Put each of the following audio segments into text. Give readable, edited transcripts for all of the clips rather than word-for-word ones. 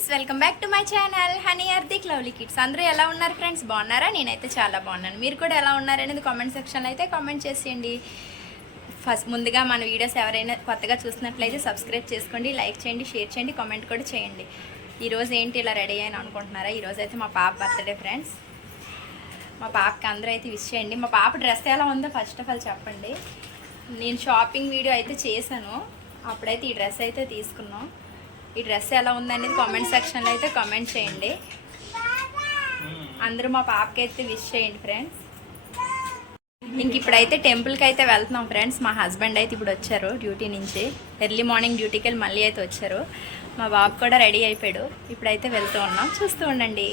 Friends, welcome back to my channel honey Hardik lovely kids. అందరూ ఎలా ఉన్నారు ఫ్రెండ్స్? బాగున్నారా? నేనైతే చాలా బాగున్నాను. మీరు కూడా ఎలా ఉన్నారనేది కామెంట్ సెక్షన్లో అయితే కామెంట్ చేసేయండి. ముందుగా మన వీడియోస్ ఎవరైనా కొత్తగా చూసినట్లయితే సబ్స్క్రైబ్ చేసుకోండి, లైక్ చేయండి, షేర్ చేయండి, కామెంట్ కూడా చేయండి. ఈరోజు ఏంటి ఇలా రెడీ అయ్యాను అనుకుంటున్నారా? ఈరోజు అయితే మా పాప బర్త్డే ఫ్రెండ్స్. మా పాపకి అందరూ అయితే విష్ చేయండి. మా పాప డ్రెస్ ఎలా ఉందో ఫస్ట్ ఆఫ్ ఆల్ చెప్పండి. నేను షాపింగ్ వీడియో అయితే చేశాను, అప్పుడైతే ఈ డ్రెస్ అయితే తీసుకున్నాం. ఈ డ్రెస్ ఎలా ఉందనేది కామెంట్ సెక్షన్లో అయితే కామెంట్ చేయండి. అందరూ మా పాపకి అయితే విష్ చేయండి ఫ్రెండ్స్. ఇంక ఇప్పుడైతే టెంపుల్కి అయితే వెళ్తున్నాం ఫ్రెండ్స్. మా హస్బెండ్ అయితే ఇప్పుడు వచ్చారు డ్యూటీ నుంచి. ఎర్లీ మార్నింగ్ డ్యూటీకి వెళ్ళి మళ్ళీ అయితే వచ్చారు. మా బాబు కూడా రెడీ అయిపోయాడు. ఇప్పుడైతే వెళ్తూ ఉన్నాం, చూస్తూ ఉండండి.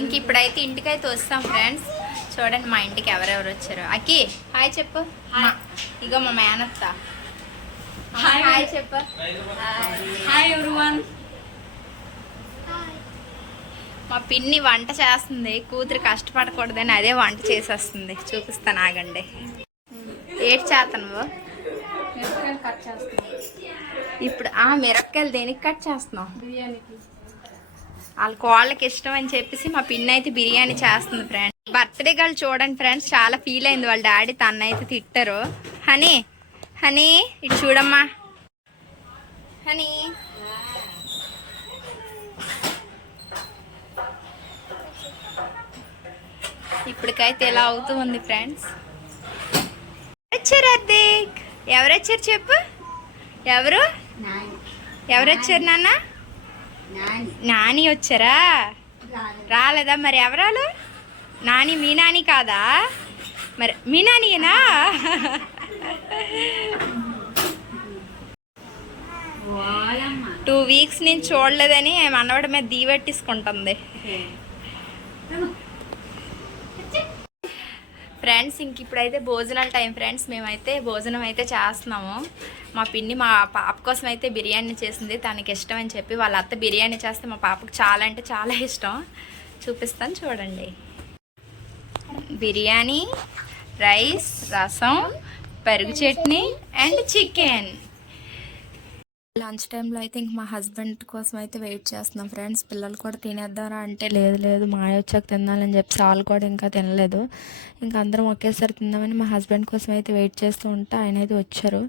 ఇంక ఇప్పుడైతే ఇంటికి అయితే వస్తాం ఫ్రెండ్స్. చూడండి మా ఇంటికి ఎవరెవరు వచ్చారు. అక్కి హాయ్ చెప్పు. ఇగో మా మేనత్త హాయ్ చెప్పు. Hi everyone. మా పిన్ని వంట చేస్తుంది. కూతురు కష్టపడకూడదని అదే వంట చేసేస్తుంది. చూపిస్తాను ఆగండి. ఏటి చేస్తాను కట్ చేస్తున్నాం ఇప్పుడు. మిరపకాయలు దేనికి కట్ చేస్తున్నావు? బిర్యానీకి. వాళ్ళ కోళ్ళకి ఇష్టం అని చెప్పేసి మా పిన్ని అయితే బిర్యానీ చేస్తుంది ఫ్రెండ్స్. బర్త్డే గర్ల్ చూడండి ఫ్రెండ్స్, చాలా ఫీల్ అయింది. వాళ్ళ డాడీ తనైతే తిట్టారు. హనీ హనీ ఇటు చూడమ్మా. హనీ ఇప్పటికైతే ఎలా అవుతూ ఉంది ఫ్రెండ్స్. వచ్చారు హార్దిక్. ఎవరు వచ్చారు చెప్పు. ఎవరు వచ్చారు నాన్న? నాని వచ్చారా? రాలేదా? మరి ఎవరాలు? నాని మీ నాని కాదా? మరి మీ నానియేనా? టూ వీక్స్ నుంచి చూడలేదని మనవడి మీద దీవెట్టించుకుంటుంది ఫ్రెండ్స్. ఇంక ఇప్పుడైతే భోజనాల టైం ఫ్రెండ్స్. మేమైతే భోజనం అయితే చేస్తున్నాము. మా పిన్ని మా పాప కోసం అయితే బిర్యానీ చేసింది. తనకి ఇష్టం అని చెప్పి వాళ్ళ అత్త బిర్యానీ చేస్తే మా పాపకు చాలా అంటే చాలా ఇష్టం. చూపిస్తాను చూడండి. బిర్యానీ, రైస్, రసం, పెరుగు చట్నీ అండ్ చికెన్. లంచ్ టైంలో అయితే ఇంక మా హస్బెండ్ కోసం అయితే వెయిట్ చేస్తున్నాం ఫ్రెండ్స్. పిల్లలు కూడా తినేద్దారా అంటే లేదు మాయ వచ్చాక తినాలని చెప్పి వాళ్ళు కూడా ఇంకా తినలేదు. ఇంకా అందరం ఒకేసారి తిందామని మా హస్బెండ్ కోసం అయితే వెయిట్ చేస్తూ ఉంటే ఆయన అయితే వచ్చారు.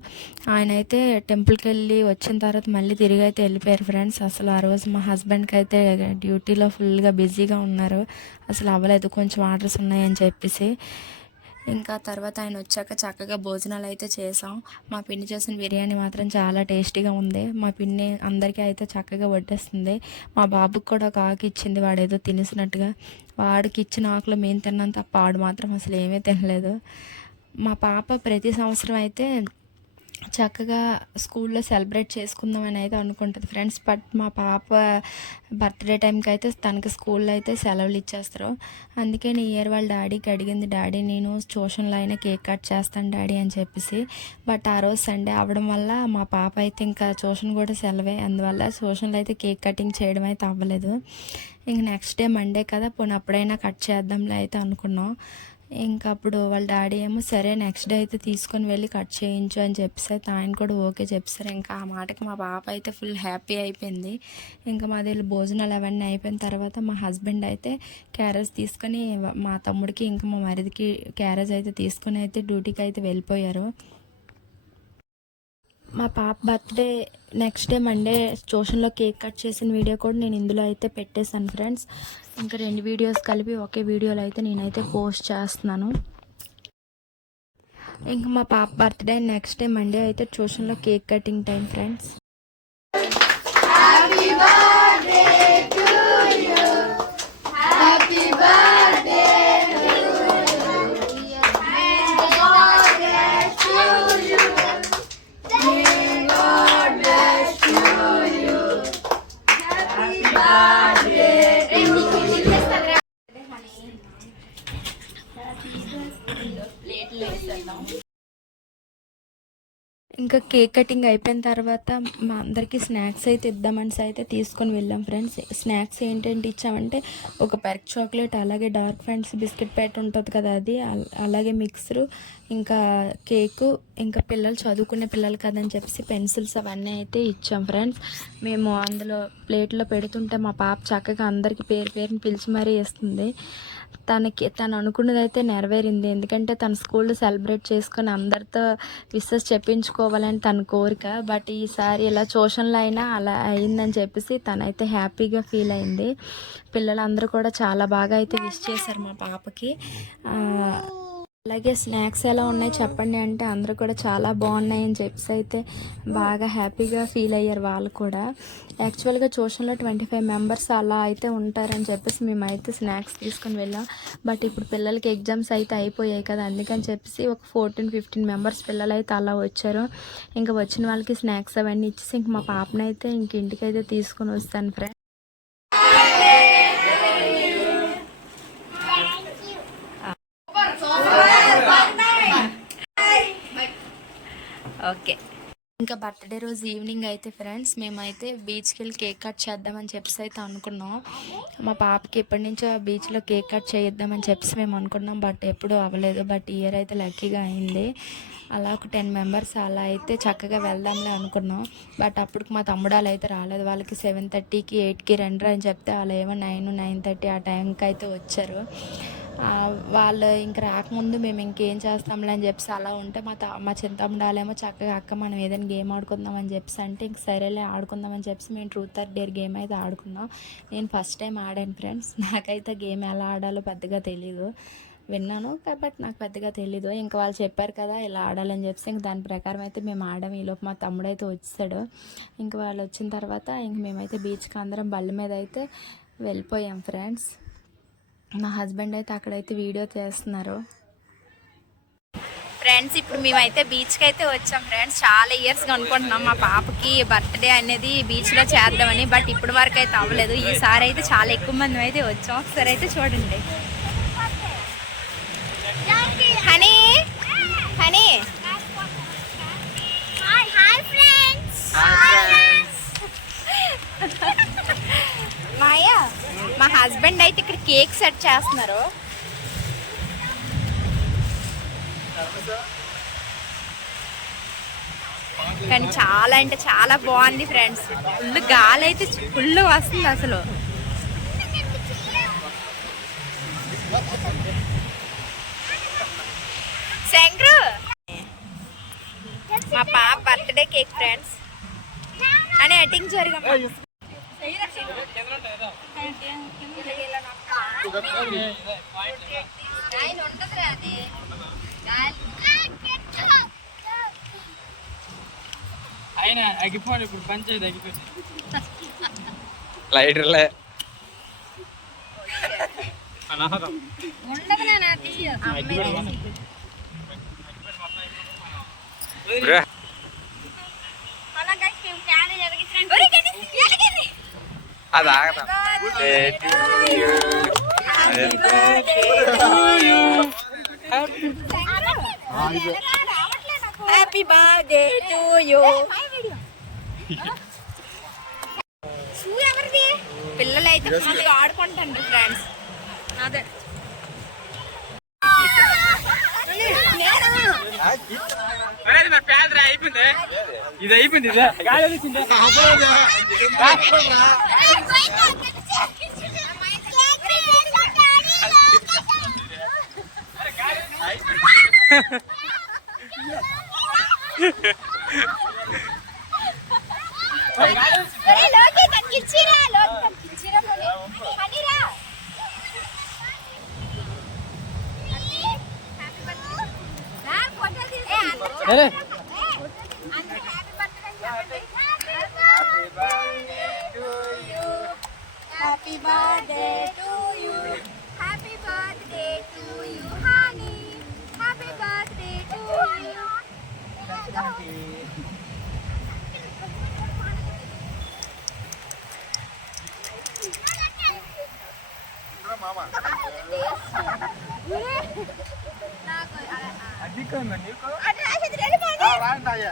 ఆయన అయితే టెంపుల్కి వెళ్ళి వచ్చిన తర్వాత మళ్ళీ తిరిగి అయితే వెళ్ళిపోయారు ఫ్రెండ్స్. అసలు ఆ రోజు మా హస్బెండ్కి అయితే డ్యూటీలో ఫుల్గా బిజీగా ఉన్నారు. అసలు అవ్వలేదు, కొంచెం ఆర్డర్స్ ఉన్నాయని చెప్పేసి. ఇంకా తర్వాత ఆయన వచ్చాక చక్కగా భోజనాలు అయితే చేసాం. మా పిన్ని చేసిన బిర్యానీ మాత్రం చాలా టేస్టీగా ఉంది. మా పిన్ని అందరికీ అయితే చక్కగా వడ్డిస్తుంది. మా బాబుకి కూడా ఒక ఆకు ఇచ్చింది, వాడు ఏదో తినేసినట్టుగా. వాడికి ఇచ్చిన ఆకులో మేము తిన్నాం తప్ప వాడు మాత్రం అసలు ఏమీ తినలేదు. మా పాప ప్రతి సంవత్సరం అయితే చక్కగా స్కూల్లో సెలబ్రేట్ చేసుకుందామని అయితే అనుకుంటుంది ఫ్రెండ్స్. బట్ మా పాప బర్త్డే టైంకి అయితే తనకి స్కూల్లో అయితే సెలవులు ఇచ్చేస్తారు. అందుకే ఈ ఇయర్ వాళ్ళ డాడీకి అడిగింది, డాడీ నేను ట్యూషన్లో అయినా కేక్ కట్ చేస్తాను డాడీ అని చెప్పేసి. బట్ ఆ రోజు సండే అవడం వల్ల మా పాప అయితే ఇంకా ట్యూషన్ కూడా సెలవే. అందువల్ల ట్యూషన్లో అయితే కేక్ కటింగ్ చేయడం అయితే అవ్వలేదు. ఇంక నెక్స్ట్ డే మండే కదా, పోనీ అప్పుడైనా కట్ చేద్దాంలే అయితే అనుకున్నాం. ఇంకా అప్పుడు వాళ్ళ డాడీ ఏమో సరే నెక్స్ట్ డే అయితే తీసుకొని వెళ్ళి కట్ చేయించు అని చెప్పేసి అయితే ఆయన కూడా ఓకే చెప్పారు. ఇంకా ఆ మాటకి మా పాప అయితే ఫుల్ హ్యాపీ అయిపోయింది. ఇంకా మాది భోజనాలు అవన్నీ అయిపోయిన తర్వాత మా హస్బెండ్ అయితే క్యారేజ్ తీసుకొని మా తమ్ముడికి ఇంకా మా మరిదికి క్యారేజ్ అయితే తీసుకొని అయితే డ్యూటీకి అయితే వెళ్ళిపోయారు. మా పాప బర్త్డే నెక్స్ట్ డే మండే ట్యూషన్లో కేక్ కట్ చేసిన వీడియో కూడా నేను ఇందులో అయితే పెట్టేశాను ఫ్రెండ్స్. ఇంకా 2 వీడియోస్ కలిపి ఒకే వీడియోలో అయితే నేనైతే పోస్ట్ చేస్తున్నాను. ఇంకా మా పాప బర్త్డే నెక్స్ట్ డే మండే అయితే ట్యూషన్లో కేక్ కటింగ్ టైం ఫ్రెండ్స్. ఇంక ఇంకా కేక్ కటింగ్ అయిపోయిన తర్వాత మా అందరికీ స్నాక్స్ అయితే ఇద్దామని అయితే తీసుకొని వెళ్ళాం ఫ్రెండ్స్. స్నాక్స్ ఏంటంటే ఇచ్చామంటే ఒక పెర్క్ చాక్లెట్, అలాగే డార్క్ ఫ్రెండ్స్ బిస్కెట్ ప్యాకెట్ ఉంటుంది కదా అది, అలాగే మిక్సరు, ఇంకా కేకు, ఇంకా పిల్లలు చదువుకునే పిల్లలు కదని చెప్పేసి పెన్సిల్స్ అవన్నీ అయితే ఇచ్చాం ఫ్రెండ్స్. మేము అందులో ప్లేట్లో పెడుతుంటే మా పాప చక్కగా అందరికీ పేరు పేరుని పిలిచి మరీ ఇస్తుంది. తను అనుకున్నది అయితే నెరవేరింది. ఎందుకంటే తన స్కూల్లో సెలబ్రేట్ చేసుకొని అందరితో విషెస్ చెప్పించుకోవాలని తన కోరిక. బట్ ఈసారి ఇలా ట్యూషన్లో అయినా అలా అయిందని చెప్పేసి తనైతే హ్యాపీగా ఫీల్ అయింది. పిల్లలందరూ కూడా చాలా బాగా అయితే విష్ చేశారు మా పాపకి. అలాగే స్నాక్స్ ఎలా ఉన్నాయి చెప్పండి అంటే అందరూ కూడా చాలా బాగున్నాయి అని చెప్పేసి అయితే బాగా హ్యాపీగా ఫీల్ అయ్యారు వాళ్ళు కూడా. యాక్చువల్గా ట్యూషన్లో 25 మెంబర్స్ అలా అయితే ఉంటారని చెప్పేసి మేమైతే స్నాక్స్ తీసుకొని వెళ్ళాం. బట్ ఇప్పుడు పిల్లలకి ఎగ్జామ్స్ అయితే అయిపోయాయి కదా, అందుకని చెప్పేసి ఒక 14-15 మెంబర్స్ పిల్లలు అయితే అలా వచ్చారు. ఇంకా వచ్చిన వాళ్ళకి స్నాక్స్ అవన్నీ ఇచ్చేసి ఇంక మా పాపనైతే ఇంక ఇంటికైతే తీసుకొని వస్తాను ఫ్రెండ్స్. ఓకే, ఇంకా బర్త్డే రోజు ఈవినింగ్ అయితే ఫ్రెండ్స్ మేమైతే బీచ్కి వెళ్ళి కేక్ కట్ చేద్దామని చెప్పేసి అయితే అనుకున్నాం. మా పాపకి ఎప్పటి నుంచో బీచ్లో కేక్ కట్ చేద్దామని చెప్పేసి మేము అనుకున్నాం. బట్ ఎప్పుడూ అవ్వలేదు. బట్ ఇయర్ అయితే లక్కీగా అయింది. అలా ఒక 10 మెంబర్స్ అలా అయితే చక్కగా వెళ్దాంలే అనుకున్నాం. బట్ అప్పటికి మా తమ్ముడాలు అయితే రాలేదు. వాళ్ళకి 7:30కి 8కి రండి అని చెప్తే వాళ్ళు ఏమో 9-9:30 ఆ టైంకి అయితే వచ్చారు. వాళ్ళు ఇంక రాకముందు మేము ఇంకేం చేస్తాంలే అని చెప్పేసి అలా ఉంటే మా చిన్న తమ్ముడాలేమో చక్కగా అక్క మనం ఏదైనా గేమ్ ఆడుకుందామని చెప్పేసి అంటే ఇంక సరేలే ఆడుకుందామని చెప్పేసి మేము ట్రూత్ ఆర్ డేర్ గేమ్ అయితే ఆడుకున్నాం. నేను ఫస్ట్ టైం ఆడాను ఫ్రెండ్స్. నాకైతే గేమ్ ఎలా ఆడాలో పెద్దగా తెలీదు. విన్నాను కాబట్టి నాకు పెద్దగా తెలీదు. ఇంకా వాళ్ళు చెప్పారు కదా ఇలా ఆడాలని చెప్పేసి ఇంక దాని ప్రకారం అయితే మేము ఆడాము. ఈలోపు మా తమ్ముడు అయితే వచ్చాడు. ఇంక వాళ్ళు వచ్చిన తర్వాత ఇంక మేమైతే బీచ్కి అందరం బళ్ళ మీద అయితే వెళ్ళిపోయాం ఫ్రెండ్స్. మా హస్బెండ్ అయితే అక్కడైతే వీడియో చేస్తున్నారు ఫ్రెండ్స్. ఇప్పుడు మేమైతే బీచ్కి అయితే వచ్చాం ఫ్రెండ్స్. చాలా ఇయర్స్గా అనుకుంటున్నాం మా పాపకి బర్త్డే అనేది బీచ్లో చేద్దామని. బట్ ఇప్పటి వరకు అయితే అవ్వలేదు. ఈసారి అయితే చాలా ఎక్కువ మంది అయితే వచ్చాం. ఒకసారి అయితే చూడండి. హనీ హనీ మాయా, మా హస్బెండ్ అయితే ఇక్కడ కేక్ సెట్ చేస్తున్నారు. కానీ చాలా అంటే చాలా బాగుంది ఫ్రెండ్స్. ఫుల్ గాలి అయితే ఫుల్ వస్తుంది అసలు. శంకరు మా పాప బర్త్డే కేక్ ఫ్రెండ్స్ అని ఎటింగ్ జరిగా అయినా అగిపోయి ఇప్పుడు పంచాయతీ అగిపోయింది. లైటర్లే అది ఆగదా. Happy birthday to you. పిల్లలు అయితే ఫుల్గా ఆడుకుంటాండ్రు ఫ్రెండ్స్. అదే అయిపోయింది. ఇది అయిపోయింది. Happy birthday to you. Happy birthday to you, honey. Happy birthday to you. మామా అధికంగా నీకు రాంటాయా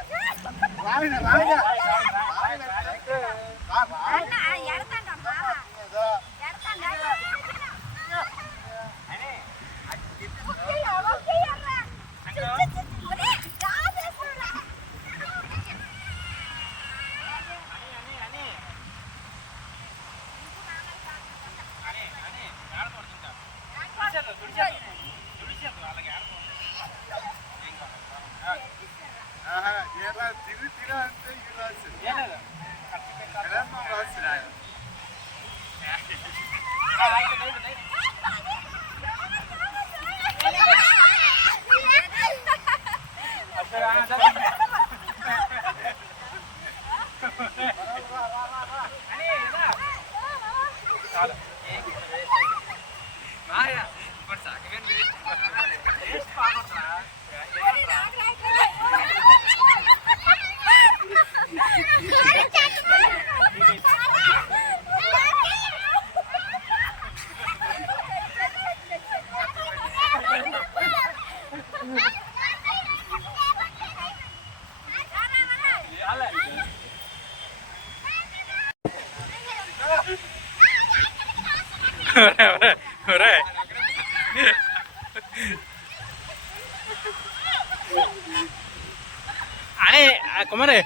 అనే కుమారే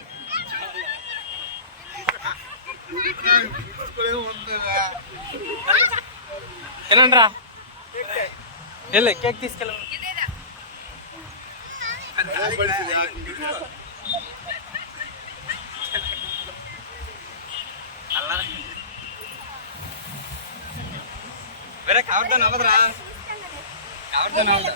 వెళ్ళండిరా వెళ్ళి కేక్ తీసుకెళ్ళ వేరే కావద్దాను అవ్వదురా కావద్దాను అవ్వదు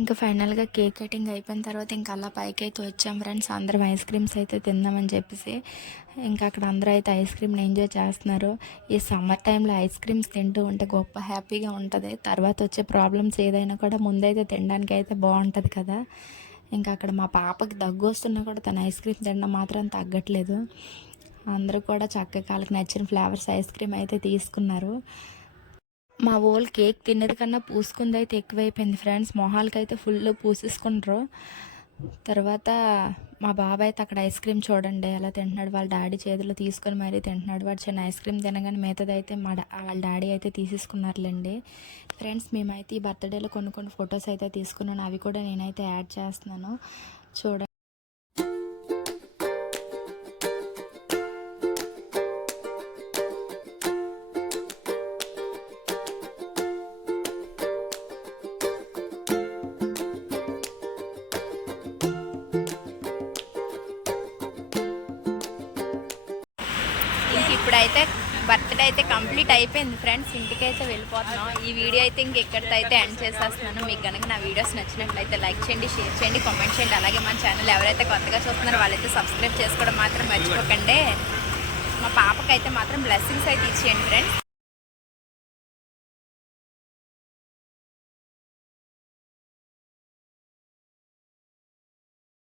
ఇంకా ఫైనల్గా కేక్ కటింగ్ అయిపోయిన తర్వాత ఇంకా అలా పైకి అయితే వచ్చాం ఫ్రెండ్స్. అందరం ఐస్ క్రీమ్స్ అయితే తిందామని చెప్పేసి ఇంకా అక్కడ అందరూ అయితే ఐస్ క్రీమ్ని ఎంజాయ్ చేస్తున్నారు. ఈ సమ్మర్ టైంలో ఐస్ క్రీమ్స్ తింటూ ఉంటే గొప్ప హ్యాపీగా ఉంటుంది. తర్వాత వచ్చే ప్రాబ్లమ్స్ ఏదైనా కూడా ముందైతే తినడానికి అయితే బాగుంటుంది కదా. ఇంకా అక్కడ మా పాపకి దగ్గు వస్తున్నా కూడా తన ఐస్ క్రీమ్ తినడం మాత్రం తగ్గట్లేదు. అందరూ కూడా చక్కగా వాళ్ళకి నచ్చిన ఫ్లేవర్స్ ఐస్ క్రీమ్ అయితే తీసుకున్నారు. మా వాళ్ళు కేక్ తిన్నది కన్నా పూసుకుంది అయితే ఎక్కువైపోయింది ఫ్రెండ్స్. మొహాలకి అయితే ఫుల్ పూసేసుకుంటారు. తర్వాత మా బాబాయ్ అయితే అక్కడ ఐస్ క్రీమ్ చూడండి ఎలా తింటున్నాడు. వాళ్ళ డాడీ చేతిలో తీసుకొని మరీ తింటున్నాడు. వాడు చిన్న ఐస్ క్రీమ్ తినగానే మిగతాది అయితే వాళ్ళ డాడీ అయితే తీసేసుకున్నారులేండి. ఫ్రెండ్స్ మేమైతే ఈ బర్త్డేలో కొన్ని ఫొటోస్ అయితే తీసుకున్నాను. అవి కూడా నేనైతే యాడ్ చేస్తున్నాను చూడండి. ఇప్పుడైతే బర్త్డే అయితే కంప్లీట్ అయిపోయింది ఫ్రెండ్స్. ఇంటికైతే వెళ్ళిపోతున్నాం. ఈ వీడియో అయితే ఇంకెక్కడితో అయితే ఎండ్ చేసేస్తున్నాను. మీకు కనుక నా వీడియోస్ నచ్చినట్లయితే లైక్ చేయండి, షేర్ చేయండి, కామెంట్ చేయండి. అలాగే మన ఛానల్ ఎవరైతే కొత్తగా చూస్తున్నారో వాళ్ళైతే సబ్స్క్రైబ్ చేసుకోవడం మాత్రం మర్చిపోకండి. మా పాపకైతే మాత్రం బ్లెస్సింగ్స్ అయితే ఇచ్చేయండి ఫ్రెండ్స్.